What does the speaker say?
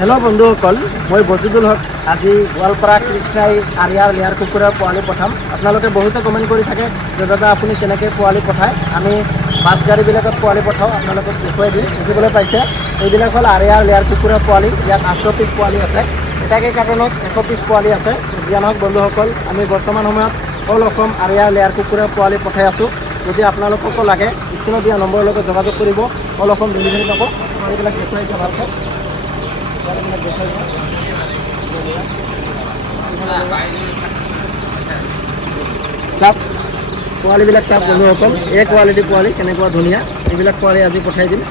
Hello' বন্ধুসকল, মই বজিদুল হক। আজি গোৱালপাৰা কৃষ্ণাই আৰিয়াৰ লেয়াৰ কুকুৰাৰ পোৱালি পঠাম। আপোনালোকে বহুতে কমেণ্ট কৰি থাকে যে দাদা আপুনি কেনেকৈ পোৱালি পঠায়। আমি বাছ গাড়ীবিলাকত পোৱালি পঠাওঁ, আপোনালোকক দেখুৱাই দিম। দেখিবলৈ পাইছে এইবিলাক হ'ল আৰিয়াৰ লেয়াৰ কুকুৰাৰ পোৱালি। ইয়াত 800 পিছ পোৱালি আছে। এটাকে কাৰ্টনত 100 পিছ পোৱালি আছে। যিয়ে নহওক বন্ধুসকল, আমি বৰ্তমান সময়ত অল অসম আৰিয়াৰ লেয়াৰ কুকুৰাৰ পোৱালি পঠাই আছোঁ। যদি আপোনালোককো লাগে স্ক্ৰীণত দিয়া নম্বৰৰ লগত যোগাযোগ কৰিব। অল অসম ডেলিভাৰী পাব। পোৱালিবিলাক দেখুৱাই দিয়া ভালকৈ। চাপ পোৱালিবিলাক চাপ বন্ধুসকল, এই কোৱালিটি পোৱালি কেনেকুৱা ধুনীয়া। এইবিলাক পোৱালি আজি পঠাই দিম।